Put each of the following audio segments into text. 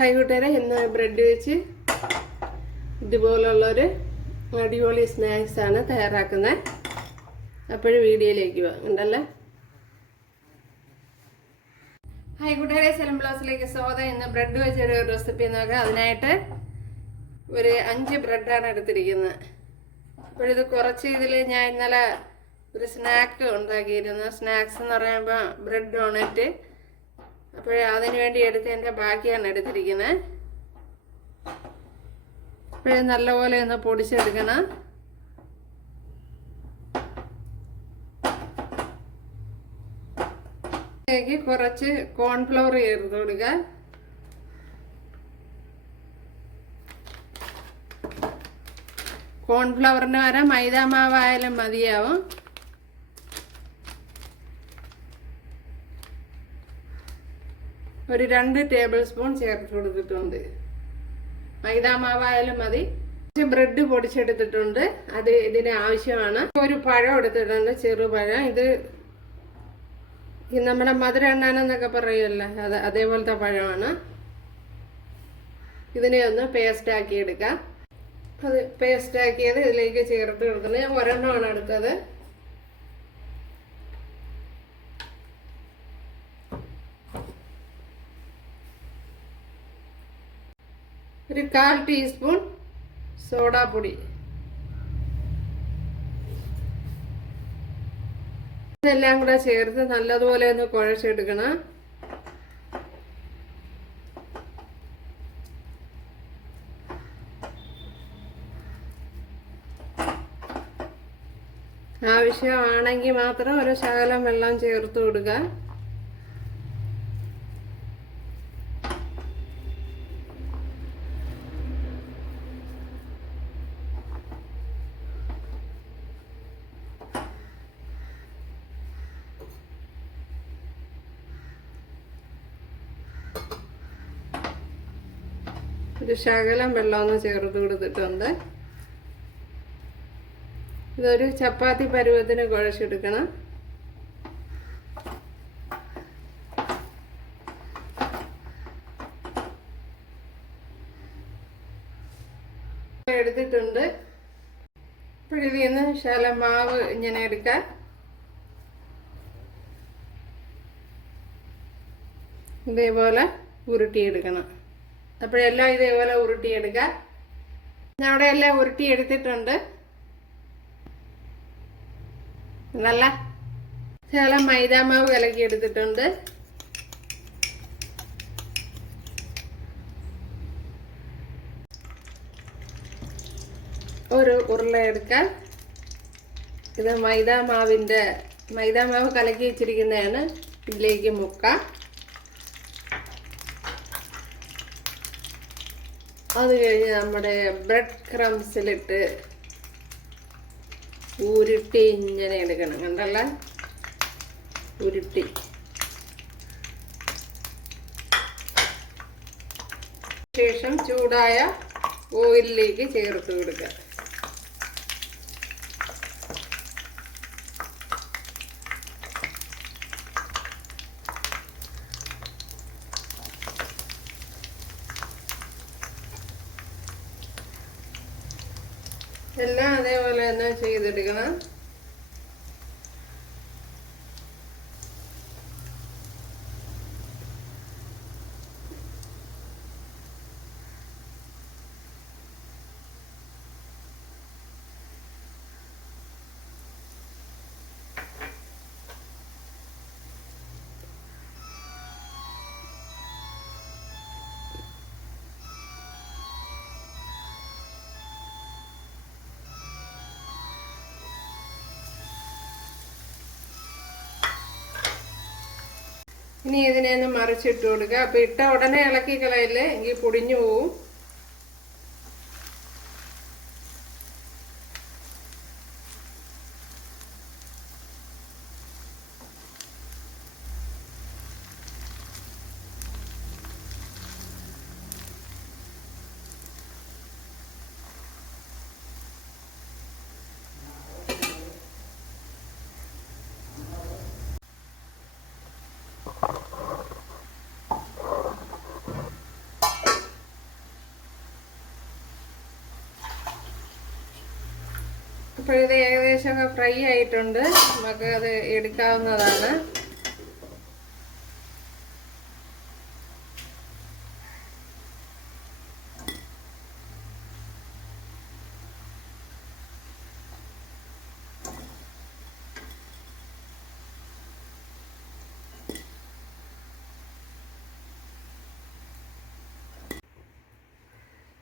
Hi കൂട്ടുകാരെ, ഇന്ന് bread വെച്ച് ഇതുപോലുള്ളൊരു അടിപൊളി സ്നാക്സാണ് തയ്യാറാക്കുന്നത്. അപ്പോഴും വീഡിയോയിലേക്ക് പോകാം. ഉണ്ടല്ലോ. ഹായ് കൂട്ടുകാരെ, സെലം ബ്ലൗസിലേക്ക് സ്വാഗതം. ഇന്ന് ബ്രെഡ് വെച്ചൊരു റെസിപ്പി നോക്കാം. അതിനായിട്ട് ഒരു 5 ബ്രെഡാണ് എടുത്തിരിക്കുന്നത്. അപ്പോഴിത് കുറച്ച് ഇതിൽ ഞാൻ ഇന്നലെ ഒരു സ്നാക്ക് ഉണ്ടാക്കിയിരുന്നു. സ്നാക്സ് എന്ന് പറയുമ്പോൾ ബ്രെഡ് ഡോണറ്റ്. അപ്പോൾ അതിന് വേണ്ടി എടുത്തതിൻ്റെ ബാക്കിയാണ് എടുത്തിരിക്കുന്നത്. അപ്പോൾ നല്ലപോലെ ഒന്ന് പൊടിച്ചെടുക്കണം. ഇതിലേക്ക് കുറച്ച് കോൺഫ്ലവർ ചേർത്ത് കൊടുക്കുക. കോൺഫ്ലവറിന് വരെ മൈദാമാവായാലും മതിയാവും. ഒരു 2 ടേബിൾ സ്പൂൺ ചേർത്ത് കൊടുത്തിട്ടുണ്ട്. മൈദാമാവായാലും മതി. ബ്രെഡ് പൊടിച്ചെടുത്തിട്ടുണ്ട്, അത് ഇതിന് ആവശ്യമാണ്. ഒരു പഴം എടുത്തിട്ടുണ്ട്, ചെറുപഴം. ഇത് നമ്മുടെ മധുര എണ്ണാനെന്നൊക്കെ പറയുമല്ലോ, അതേപോലത്തെ പഴമാണ്. ഇതിനെ ഒന്ന് പേസ്റ്റാക്കി എടുക്കാം. അത് പേസ്റ്റാക്കിയത് ഇതിലേക്ക് ചേർത്ത് കൊടുക്കുന്നത്. ഞാൻ ഒരെണ്ണമാണ് എടുത്തത്. ഒരു 1/4 ടീസ്പൂൺ സോഡാപ്പൊടി. ഇതെല്ലാം കൂടെ ചേർത്ത് നല്ലതുപോലെ ഒന്ന് കുഴച്ചെടുക്കണം. ആവശ്യമാണെങ്കിൽ മാത്രം ഒരു ശകലം വെള്ളം ചേർത്ത് കൊടുക്കുക. ഒരു ശകലം വെള്ളമൊന്ന് ചേർത്ത് കൊടുത്തിട്ടുണ്ട്. ഇതൊരു ചപ്പാത്തി പരുവത്തിന് കുഴച്ചെടുക്കണം. എടുത്തിട്ടുണ്ട്. ഇപ്പോൾ ഇതിൽ നിന്ന് ശകലം മാവ് ഇങ്ങനെ എടുക്കാം. ഇതേപോലെ ഉരുട്ടിയെടുക്കണം. അപ്പോഴെല്ലാം ഇതേപോലെ ഉരുട്ടിയെടുക്കാം. ഞാൻ അവിടെ എല്ലാം ഉരുട്ടിയെടുത്തിട്ടുണ്ട്. നല്ല ശകലം മൈദാമാവ് കലക്കി എടുത്തിട്ടുണ്ട്. ഒരു ഉരുള എടുക്കാം. ഇത് മൈദാമാവ് കലക്കി വെച്ചിരിക്കുന്നതാണ്. ഇതിലേക്ക് മുക്കാം. അത് കഴിഞ്ഞ് നമ്മുടെ ബ്രെഡ് ക്രംസിലിട്ട് ഉരുട്ടി ഇങ്ങനെ എടുക്കണം. കണ്ടല്ല, ഉരുട്ടി ശേഷം ചൂടായ ഓയിലിലേക്ക് ചേർത്ത് കൊടുക്കുക. എല്ലാം അതേപോലെ തന്നെ ചെയ്തെടുക്കണം. ഇനി ഇതിനെ ഒന്ന് മറിച്ചിട്ട് കൊടുക്കുക. അപ്പോൾ ഇട്ട ഉടനെ ഇളക്കി കളയില്ലേ, എങ്കിൽ പൊടിഞ്ഞു പോവും. അപ്പോൾ ഇത് ഏകദേശമൊക്കെ ഫ്രൈ ആയിട്ടുണ്ട്. നമുക്ക് അത് എടുക്കാവുന്നതാണ്.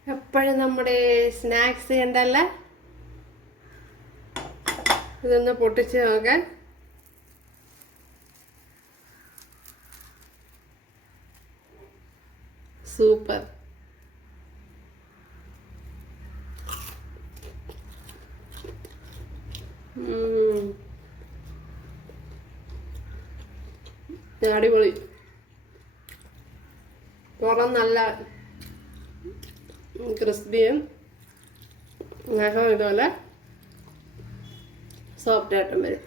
എപ്പോഴും നമ്മുടെ സ്നാക്സ് കണ്ടല്ല, ഇതൊന്ന് പൊട്ടിച്ച് നോക്കാൻ. സൂപ്പർ. അടിപൊളി. പുറം നല്ല ക്രിസ്പിയും നഖം ഇതുപോലെ സോഫ്റ്റ് ആയിട്ടും വരും.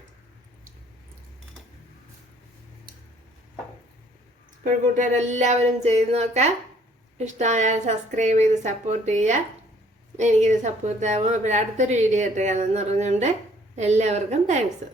ഇപ്പോൾ കൂട്ടുകാരെല്ലാവരും ചെയ്ത് നോക്കാം. ഇഷ്ടമായാൽ സബ്സ്ക്രൈബ് ചെയ്ത് സപ്പോർട്ട് ചെയ്യുക. എനിക്കിത് സപ്പോർട്ട് ആവും. അപ്പോൾ അടുത്തൊരു വീഡിയോ ആയിട്ട് കാണുമെന്ന് പറഞ്ഞുകൊണ്ട് എല്ലാവർക്കും താങ്ക്സ്.